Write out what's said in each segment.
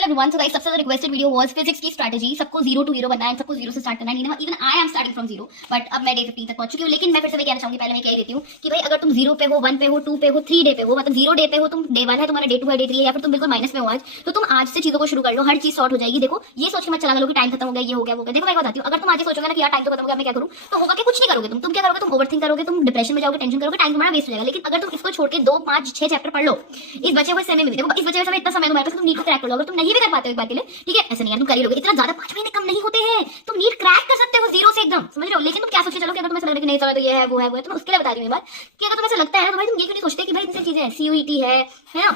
Hello everyone, so guys सबसे ज्यादा requested video was physics की स्ट्रैटेजी। सबको जीरो टू हीरो बनना है, सबको जीरो से स्टार्ट करना है। Even I am starting from zero, but अब मैं डे 15 तक पहुंच चुकी हूं। लेकिन मैं फिर से कहना चाहूंगी, पहले मैं कह देती हूं कि भाई अगर तुम जीरो पे हो, 1 पे हो, 2 पे हो, 3 डे पे हो, मतलब 0 डे पे हो, तुम डे 1 है तुम्हारा, डे 2 है, डे 3 है, या फिर तुम बिल्कुल माइनस में हो आज, तो तुम आज से चीजों को शुरू कर लो। हर चीज सॉर्ट हो जाएगी। देखो ये सोच के मत चला करो कि टाइम खत्म हो गया, ये हो गया, वो गया। देखो मैं बताती हूँ, अगर तुम आज सोचोगे ना कि यार टाइम तो खत्म हो गया, मैं क्या करूं, तो होगा कि कुछ नहीं करोगे। तुम क्या करोगे, तुम ओवरथिंक करोगे, तुम डिप्रेशन में जाओगे, टेंशन करोगे, टाइम तुम्हारा वेस्ट हो जाएगा। लेकिन अगर तुम इसको छोड़ के 2, 5, 6 चैप्टर पढ़ लो इस बचे हुए समय में भी, देखो इस बचे हुए समय इतना समय तुम्हारे पास, तुम नीट को क्रैक कर लो। अगर तुम नहीं भी कर पाते हो एक बार के लिए, ठीक है, ऐसा नहीं है तुम कर ही लोगे। इतना ज्यादा 5 महीने कम नहीं होते हैं, तुम नीट क्रैक कर सकते हो जीरो से एकदम, समझ रहे हो। लेकिन तुम क्या सोचे चलो कि अगर तुम्हें ऐसा लग रहा है कि नहीं चलो तो ये है वो है वो है, तो मैं उसके लिए बता रही हूँ बात कि अगर तुम्हें ऐसा लगता है ना, तो भाई तुम ये क्यों नहीं सोचते कि भाई इतनी सारी चीजें हैं, सीयूईटी है ना,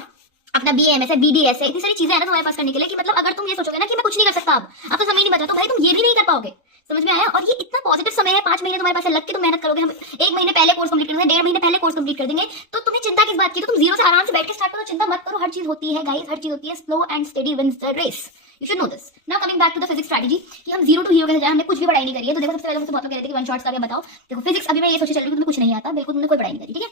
अपना बीएमएस है, बीडीएस है, इतनी सारी चीजें हैं ना तुम्हारे पास करने के लिए कि मतलब अगर तुम ये सोचोगे ना कि मैं कुछ नहीं कर सकता, अब तो समय नहीं बचा, तो भाई तुम ये भी नहीं कर पाओगे। समझ में आया। और ये इतना पॉजिटिव समय है, 5 महीने तुम्हारे पास लग के तुम मेहनत करोगे। हम 1 महीने पहले कोर्स कंप्लीट कर देंगे, 1.5 महीने पहले कोर्स कंप्लीट कर देंगे, तो तुम्हें चिंता किस बात की। तो तुम जीरो से आराम से बैठ के स्टार्ट करो, चिंता मत करो। हर चीज होती है गाइस, हर चीज होती है। Slow and steady wins the race. You should know this. Now coming back to the physics strategy कि हम जीरो टू हीरो कैसे जाए। हमने कुछ भी पढ़ाई नहीं करी है। तो देखो सबसे पहले मुझसे बहुत लोग कह रहे थे कि वन शॉट्स का भी बताओ। देखो फिजिक्स अभी मैं ये सोच चल रही हूँ तुम्हें कुछ नहीं आता, बिल्कुल तुमने कोई पढ़ाई नहीं करी, ठीक है।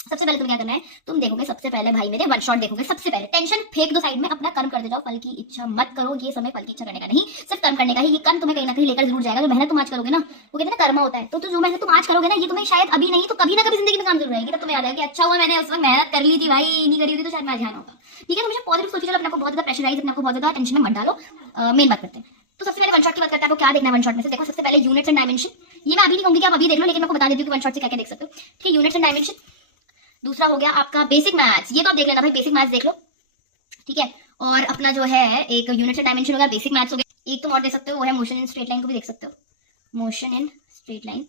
सबसे पहले तुम्हें क्या करना है, तुम देखोगे सबसे पहले भाई मेरे वन शॉट देखोगे। सबसे पहले टेंशन फेंक दो साइड में, अपना कर्म करते जाओ। फल की इच्छा मत करो। ये समय फल की इच्छा करने का नहीं, सिर्फ कर्म करने का ही। ये कर्म तुम्हें कहीं ना कहीं लेकर जरूर जाएगा। जो मेहनत तुम आज करोगे ना, वो कहते हैं ना कर्मा होता है। तो जो मेहनत तुम आज करोगे ना, ये तुम्हें शायद अभी नहीं तो कभी ना कभी जिंदगी में काम जरूर आएगी। तब तुम्हें याद आएगा कि अच्छा हुआ मैंने उस वक्त मेहनत कर ली थी भाई, नहीं करी होती तो शायद मैं ध्यान होता। ठीक है, हमेशा पॉजिटिव सोचिए। अपने को बहुत ज्यादा प्रेशराइज, अपने को बहुत ज्यादा टेंशन में मत डालो। मेन बात करते हैं। तो सबसे पहले वन शॉट की बात करते हैं। आपको क्या देखना है वन शॉट में से? देखो सबसे पहले यूनिट्स एंड डायमेंशन। ये मैं अभी नहीं कहूंगी कि आप अभी देख लो, लेकिन मैं आपको बता देती हूँ कि वन शॉट से क्या क्या देख सकते हो। ठीक है, यूनिट्स एंड डायमेंशन। दूसरा हो गया आपका बेसिक मैथ्स। ये तो आप देख लेना भाई, बेसिक मैथ्स देख लो, ठीक है। और अपना जो है एक यूनिट्स एंड डायमेंशन हो गया, बेसिक मैथ्स हो गया। एक तुम और देख सकते हो, वो है मोशन इन स्ट्रेट लाइन को भी देख सकते हो। मोशन इन स्ट्रेट लाइन,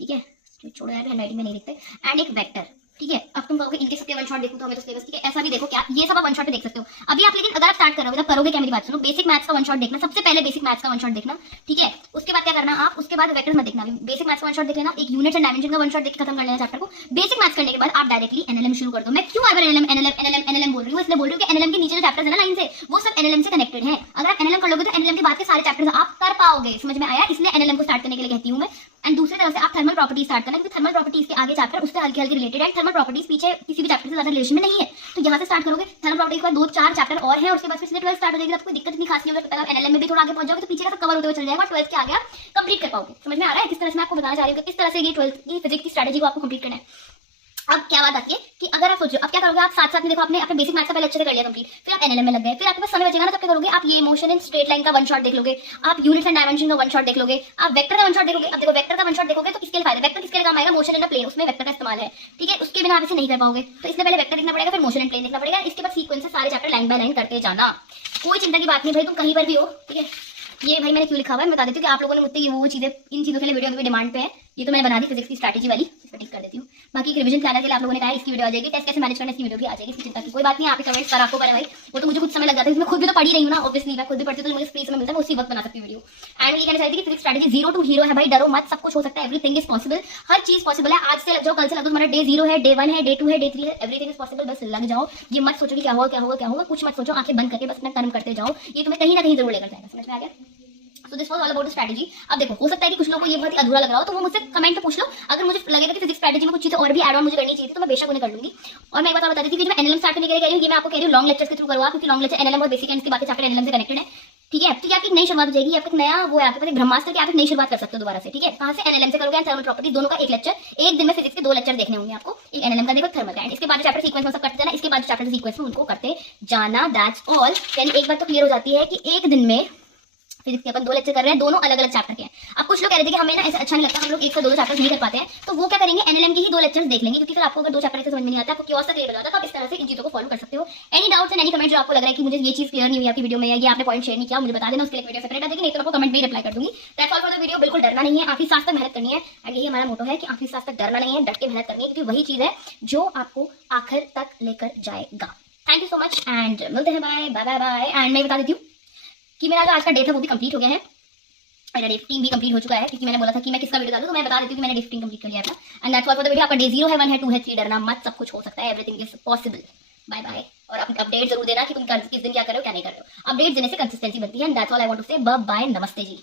ठीक है, स्ट्रेट छोड़ो यार, हैंडराइटिंग में नहीं दिखते। एंड एक वेक्टर, ठीक है। अब तुम कहोगे इनके सबके वन शॉट देखूं तो हमें तो सिलेबस, ठीक है, ऐसा भी देखो क्या ये सब आप वन शॉट पे देख सकते हो अभी आप। लेकिन अगर आप स्टार्ट करोगे तब करोगे क्या, मेरी बात सुनो। बेसिक मैथ्स का वन शॉट देखना, सबसे पहले बेसिक मैथ्स का वन शॉट देखना, ठीक है। उसके बाद क्या करना आप, उसके बाद वेक्टर्स मत देखना। बेसिक मैथ्स का वन शॉट देख लेना, एक यूनिट्स एंड डायमेंशन का वन शॉट देख के खत्म कर लेना चैप्टर को। बेसिक मैथ्स करने के बाद आप डायरेक्टली एनएलएम शुरू कर दो। मैं क्यों एनएलएम बोल रही हूँ, इसलिए बोल रही हूँ कि एनएलएम के नीचे जो चैप्टर्स है ना लाइन से, वो सब एनएलएम से कनेक्टेड है। अगर आप एनएलएम कर लोगे तो एनएलएम के बाद के सारे चैप्टर्स आप कर पाओगे। समझ में आया। इसलिए एनएलएम को स्टार्ट करने के लिए कहती हूँ मैं। एंड दूसरी तरफ से आप थर्मल प्रॉपर्टीज स्टार्ट करना, क्योंकि थर्मल प्रॉपर्टीज के आगे चैप्टर उससे हल्के हल्के रिलेटेड है। थर्मल प्रॉपर्टीज पीछे किसी भी चैप्टर से ज्यादा रिलेशन में नहीं है, तो यहाँ से स्टार्ट करोगे। थर्मल प्रॉपर्टीज के बाद 2-4 चैप्टर और है, और उसके बाद फिर 12 स्टार्ट हो जाएगी। आपको कोई दिक्कत नहीं खास नहीं होगी। अगर एनएलएम में भी थोड़ा आगे पहुंच जाओगे तो पीछे का सब कवर होते हुए चल जाएगा, 12th के आगे आप कंप्लीट कर पाओगे। समझ में आ रहा है किस तरह से मैं आपको बताना चाह रही हूँ कि किस तरह से ये 12th की फिजिक्स की स्ट्रेटजी को आपको कंप्लीट करना है। अब क्या बात आती है कि अगर आप सोचो अब क्या करोगे, आप साथ साथ में देखो आपने अपने बेसिक मैथ्स का पहले अच्छे से कर लिया कंप्लीट, फिर आप एनएलएम में लग गए, फिर आपके पास समय बचेगा ना, तब क्या करोगे आप, ये मोशन इन स्ट्रेट लाइन का वन शॉट देख लोगे, आप यूनिट्स एंड डायमेंशन का वन शॉट देख लोगे, आप वेक्टर का वन शॉट देखोगे। अब देखो वेक्टर का वन शॉट देखोगे तो किसके लिए फायदा, वेक्टर किसके लिए काम आएगा, मोशन इन अ प्लेन, उसमें वेक्टर का इस्तेमाल है, ठीक है। उसके बिना आप इसे नहीं कर पाओगे, तो इसलिए पहले वेक्टर देखना पड़ेगा, फिर मोशन इन प्लेन देखना पड़ेगा। इसके बाद सीक्वेंस से सारे चैप्टर लाइन बाय लाइन करते जाना। कोई चिंता की बात नहीं भाई, तुम कहीं पर भी हो, ठीक है। ये भाई मैंने क्यों लिखा हुआ है मैं बता देती हूँ कि आप लोगों ने मुझसे वो चीजें, इन चीजों के लिए वीडियो अभी डिमांड पे है। ये तो मैंने बना दी फिजिक्स की स्ट्रेटजी वाली, इसको टिक कर देती हूँ। बाकी रिवीजन प्लानर के लिए आप लोगों ने कहा इसकी वीडियो आ जाएगी, टेस्ट कैसे मैनेज करना इसकी वीडियो भी आ जाएगी, इसकी चिंता की कोई बात नहीं। आप कमेंट्स कर आपको भाई, वो तो मुझे कुछ समय लग जाता है, मैं खुद भी तो पढ़ी रही हूँ ना, ऑब्वियसली मैं खुद भी पढ़ती हूँ, तो मुझे फ्री समय मिलता है, मैं उसी वक्त बना सकती हूँ वीडियो। एंड ये कहना चाहती है कि physics strategy zero to hero है भाई, डरो मत, सब कुछ हो सकता है, एवरीथिंग इज पॉसिबल। हर चीज पॉसिबल है। आज से लग जाओ, कल से लग जाओ, तुम्हारा डे 0 है, डे 1 है, डे 2 है, डे 3 है, एवरीथिंग इज पॉसिबल। बस लग जाओ। ये मत सोचो कि क्या होगा क्या होगा क्या होगा, कुछ मत सोचो, आंखें बंद करके बस अपना कर्म करते जाओ। ये तुम्हें कहीं ना कहीं जरूर लेकर जाएगा। समझ में आ गया। So this was all about the strategy। अब देखो हो सकता है कि कुछ लोगों को ये बहुत ही अधूरा लग रहा हो, तो वो मुझसे कमेंट पे पूछ लो। अगर मुझे लगेगा कि फिजिक्स स्ट्रेटजी में कुछ चीजें और भी ऐड ऑन मुझे करनी चाहिए तो मैं बेशक उन्हें कर लूंगी। और मैं एक बात बता देती हूँ कि मैं एनएलएम स्टार्ट करने के लिए कह रही हूँ, ये मैं आपको कह रही हूँ लॉन्ग लेक्चर्स के थ्रू करवा, क्योंकि लॉन्ग लेक्चर एनएलएम और बेसिक एंड के बाकी चैप्टर एनएलएम से कनेक्टेड है, ठीक है। तो ये आपकी नई शुरुआत हो जाएगी, आपका नया वो है आपके पास एक ब्रह्मास्त्र की, आप एक नई शुरुआत कर सकते हो दोबारा से, ठीक है। कहां से, एनएलएम से करोगे। थर्मल प्रॉपर्टी दोनों का एक लेक्चर, एक दिन में फिजिक्स के 2 लेक्चर देखने होंगे आपको, एक एनएलएम का देखो, थर्मल का। इसके बाद चैप्टर सीक्वेंस में सब करते जाना, इसके बाद चैप्टर सीक्वेंस में उनको करते जाना। That's all. यानी एक बात तो क्लियर हो जाती है कि एक दिन में फिजिक्स के अपन 2 लेक्चर कर रहे हैं, दोनों अलग अलग चैप्टर के हैं। अब कुछ लोग कह रहे थे कि हमें ना ऐसा अच्छा नहीं लगता, हम लोग एक से 2 चैप्टर्स नहीं कर पाते हैं, तो वो क्या करेंगे, एनएलएम के ही 2 लेक्चर्स देख लेंगे, क्योंकि फिर आपको अगर 2 चैप्टर से समझ में नहीं आता, आपको क्यों क्लियर हो जाता है, तो आप इस तरह से इन चीजों को फॉलो कर सकते हो। Any doubts and any comment जो आपको लग रहा है कि मुझे ये चीज क्लियर नहीं हुई आपकी वीडियो में, या ये आपने पॉइंट शेयर नहीं किया, मुझे बता देना, उसके लिए वीडियो सेपरेट है, लेकिन नहीं तो आपको कमेंट भी रिप्लाई कर दूंगी। That's all for the video. बिल्कुल डरना नहीं है, आखिरी सांस तक मेहनत करनी है, एंड यही हमारा मोटो है कि आखिरी सांस तक डरना नहीं है, डट के मेहनत करनी है, क्योंकि वही चीज है जो आपको आखिर तक लेकर जाएगा। Thank you so much and मिलते हैं, bye bye bye bye. And मैं बता देती हूँ कि मेरा जो आज का डे था वो भी कंप्लीट हो गया है, मेरा डे 15 भी कंप्लीट हो चुका है, क्योंकि मैंने बोला था कि मैं किसका वीडियो डालूं, तो मैं बता देती हूँ कि मैंने डे 15 कंप्लीट कर लिया था। And that's all for the video. आपका डे 0 है, 1 है, 2 है, 3, डरना मत, सब कुछ हो सकता है, everything is possible. Bye bye. और अपनी अपडेट जरूर देना कि तुम किस दिन क्या कर रहे हो क्या नहीं कर रहे हो। अपडेट देने से कंसिस्टेंसी बनती है। And that's all I want to say. Bye bye, नमस्ते जी।